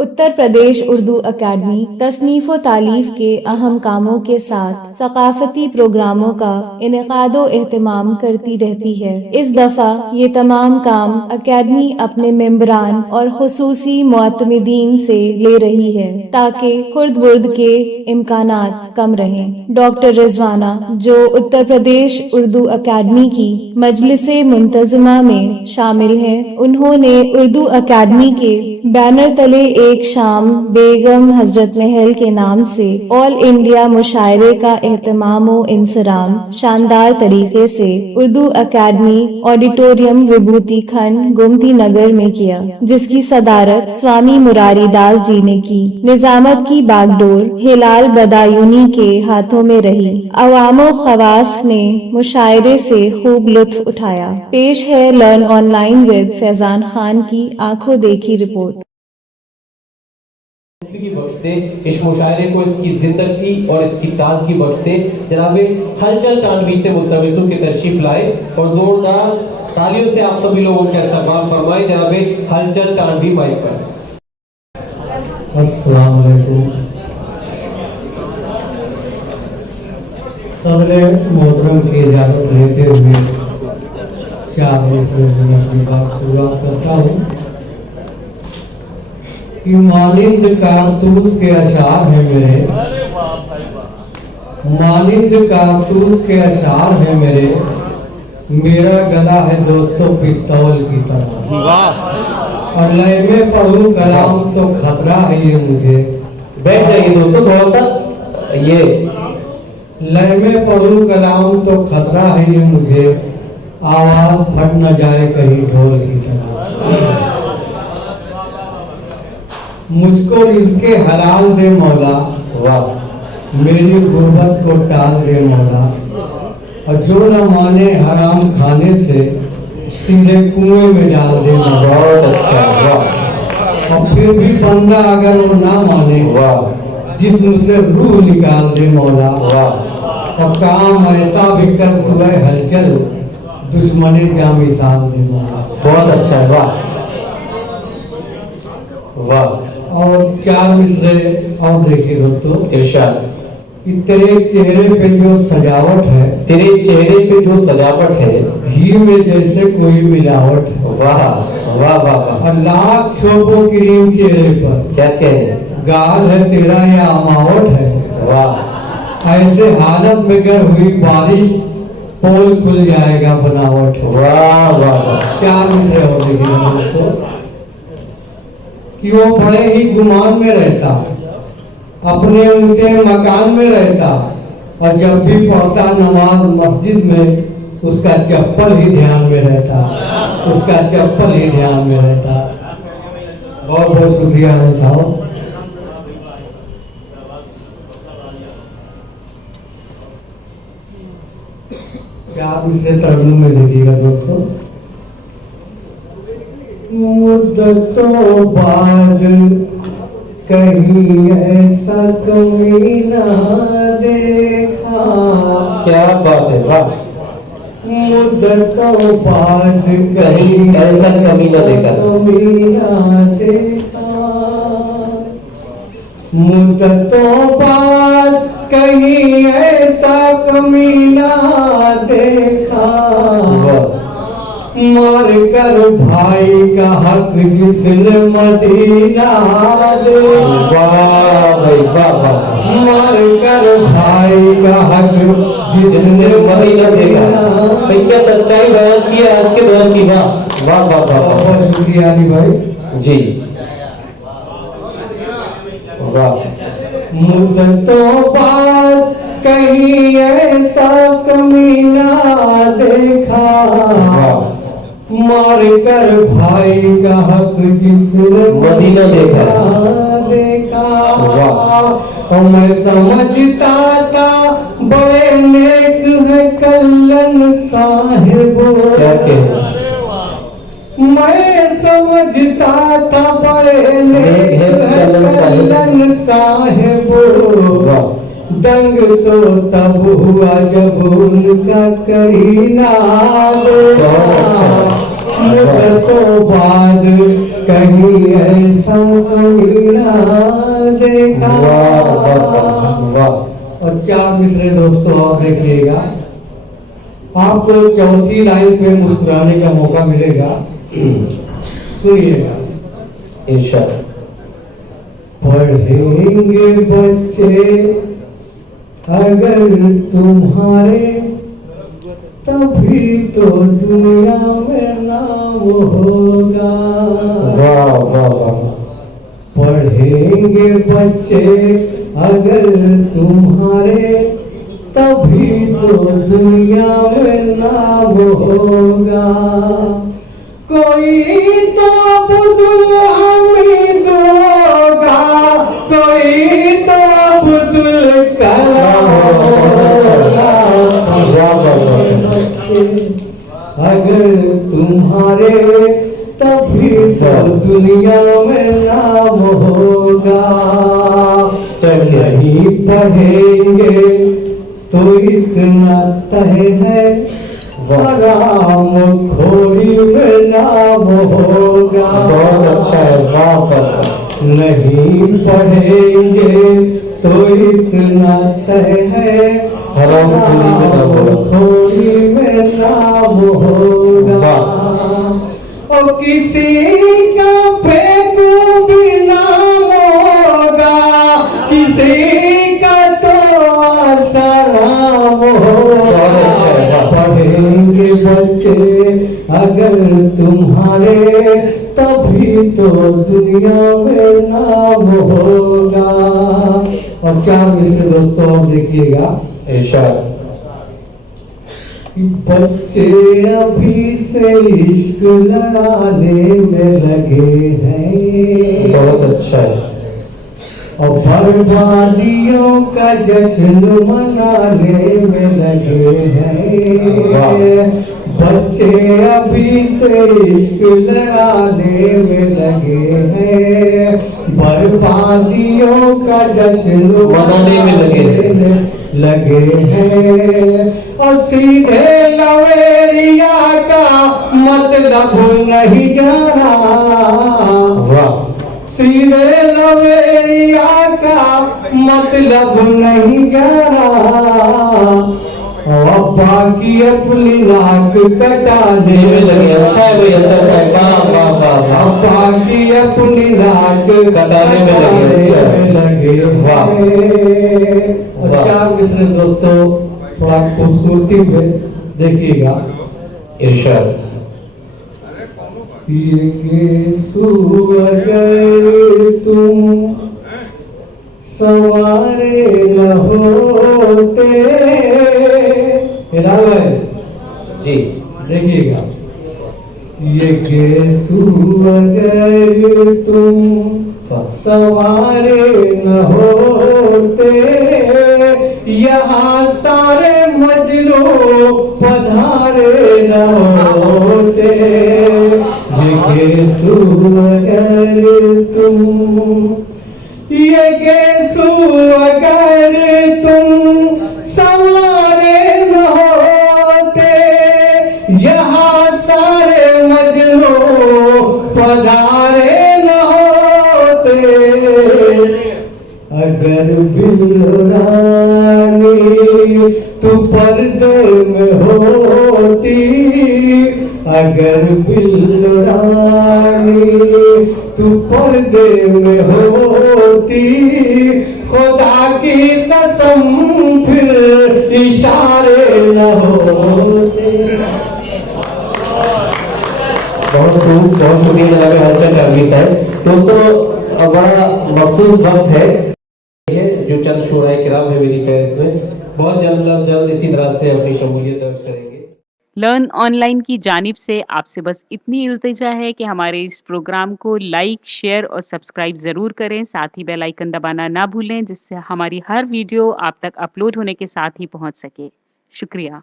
Uttar Pradesh Urdu academy तसनीफ़ व तालीफ के अहम कामों के साथ सकाफती प्रोग्रामों का इनेकादो एहतमाम करती रहती है। इस दफ़ा ये तमाम काम अकेडमी अपने मेंबरान और खुसूसी मुअतमिदीन से ले रही है ताकि खुर्द बुर्द के इम्कानात कम रहें। डॉक्टर रिजवाना, जो उत्तर प्रदेश उर्दू अकेडमी की मजलिसे मुंतज़िमा में शामिल हैं, उन्होंने उर्दू अकेडमी के बैनर तले एक शाम बेगम हजरत महल के नाम से ऑल इंडिया मुशायरे का एहतमाम व इंसराम शानदार तरीके से उर्दू अकेडमी ऑडिटोरियम विभूति खंड गोमती नगर में किया, जिसकी सदारत स्वामी मुरारी दास जी ने की। निजामत की बागडोर हिलाल बदायूनी के हाथों में रही। अवामो खवास ने मुशायरे से खूब लुत्फ उठाया। पेश है learn online with Faizan Khan की आंखों देखी रिपोर्ट। की बख्शते इस मुशायरे को इसकी जिंदगी और इसकी ताजगी बख्शते जनाबे हलचल तानवी से मुल्तमिसों की तशरीफ लाए और जोरदार तालियों से आप सभी लोगों का इस्तकबाल फरमाए। जनाबे हलचल तानवी माइक पर। अस्सलाम वालेकुम। सबने मोहतरम की इजाजत लेते हुए 4 मिसरे से मैं अपनी बात पूरा करता हूँ कि मानिंद कारतूस के अशार है मेरे, मानिंद कारतूस के अशार है मेरे, मेरा गला है दोस्तों पिस्तौल की तरह, और लय में पढ़ूं कलाम तो खतरा है ये मुझे। बैठ जाइए दोस्तों थोड़ा सा। ये लय में पढ़ूं कलाम तो खतरा है ये मुझे, आवाज फट न जाए कहीं ढोल की तरह। मुझको इसके हलाल दे मौला, वाह, मेरी गुर्बत को टाल दे मौला, और जो न माने हराम खाने से सीधे कुएं में डाल दे मौला। बहुत अच्छा, वाह। और फिर भी बंदा अगर वो ना माने, वाह, जिस्म से रूह निकाल दे मौला, वाह। और काम ऐसा भी कर तुझे हलचल दुश्मने जा मिसाल दे मौला। बहुत अच्छा, वाह वाह। और 4 मिसरे और देखिए दोस्तों, इरशाद। कि तेरे चेहरे पे जो सजावट है, तेरे चेहरे पे जो सजावट है, घी में जैसे कोई मिलावट है। वाह वाह वाह वाह। और लाख छोपो क्रीम चेहरे पर, क्या कह गाल है तेरा या अमावट है। वाह। ऐसे हालत में अगर हुई बारिश, पोल खुल जाएगा बनावट। वाह वाह वाह। 4 मिसरे और देखिए दोस्तों, कि वो बड़े ही गुमान में रहता, अपने ऊंचे मकान में रहता, और जब भी पढ़ता नमाज मस्जिद में उसका चप्पल ही ध्यान में रहता, उसका चप्पल ही ध्यान में रहता। बहुत बहुत शुक्रिया साहब। क्या दूसरे तरनों में देखिएगा दोस्तों, मुद्दतों बाद कहीं ऐसा कमीना देखा। क्या बात है, वाह। मुद्दतों बाद कहीं ऐसा कमीना देखा, कमीना देखा। मुद्दतों बाद कहीं ऐसा कमीना देखा, मार कर भाई का हक जिसने मदीना देखा। मार कर भाई का हक जिसने मदीना देखा। क्या सच्चाई बयान की है आज के दौर की। वाह वाह वाह वाह। बहुत शुक्रिया अली भाई जी, वाह। मुद्दतों बाद कहीं ऐसा कमीना देखा, मार कर भाई का हक जिसने मदीना देखा। देखा। और मैं समझता था बड़े नेक है कल्लन साहिब। क्या कह, मैं समझता था बड़े नेक है कल्लन साहिब। दंग तो तब हुआ जब उनका करीना देखा। मुद्दतों बाद कहीं ऐसा अमीरा देखा। और 4 मिसरे दोस्तों और देखिएगा, आपको चौथी लाइन पे मुस्कुराने का मौका मिलेगा, सुनिएगा। इरशाद। पढ़ेंगे बच्चे अगर तुम्हारे, तभी तो दुनिया में नाम होगा। वाह वाह वाह। पढ़ेंगे बच्चे अगर तुम्हारे, तभी तो दुनिया में नाम होगा। कोई तो अब्दुल हमीद होगा, कोई तो अब्दुल कलाम होगा। अगर तुम्हारे, तभी तो दुनिया में नाम होगा। नहीं पढ़ेंगे तो इतना तय है, हराम खोरी में नाम होगा। बहुत अच्छा है, वाह वाह। नहीं पढ़ेंगे तो इतना तय है, हराम खोरी में नाम होगा। और किसी का फेंकू भी नाम होगा, किसी का तो शराब होगा। पढ़ेंगे बच्चे अगर तुम्हारे, तभी तो दुनिया में नाम होगा। और 4 मिसरे दोस्तों और देखिएगा। इरशाद। बच्चे अभी से इश्क लड़ाने में लगे हैं, बहुत अच्छा है। और बर्बादियों का जश्न मनाने में लगे हैं। बच्चे अभी से इश्क लड़ाने में लगे हैं, बर्बादियों का जश्न मनाने में लगे हैं। और सीधे लवेरिया का मतलब नहीं जाना, सीधे लवेरिया का मतलब नहीं जाना। अब्बा की अपनी नाक कटाने में लगे। अच्छा है भाई, अच्छा है, वाह वाह वाह। अब्बा की अपनी नाक कटाने में लगे। वाह। 4 मिसरे दोस्तों थोड़ा खूबसूरती पे देखिएगा। इरशाद। ये केसु अगर तुम सवारे न होते, जी देखिएगा। ये केसु अगर तुम सवारे न होते, यहाँ सारे मजनू पधारे न होते। ये केसु अगर तुम, ये केसु अगर तुम सवारे न होते, यहाँ सारे मजनू पधारे न होते। अगर बिलरानी तू पर्दे में होती, अगर बिलरानी तू पर्दे में होती, खुदा की कसम फिर इशारे न होते। बहुत खूब, बहुत शुक्रिया जनाब हसन टालवी साहब। दोस्तों बड़ा मखसूस वक्त है जो चंद शुराए किराम है मेरी फहरिस्त में, बहुत जल्द इसी तरह से अपनी शमूलियत दर्ज करेंगे। लर्न ऑनलाइन की जानिब से आपसे बस इतनी इल्तिजा है कि हमारे इस प्रोग्राम को लाइक, शेयर और सब्सक्राइब ज़रूर करें। साथ ही बेल आइकन दबाना ना भूलें, जिससे हमारी हर वीडियो आप तक अपलोड होने के साथ ही पहुंच सके। शुक्रिया।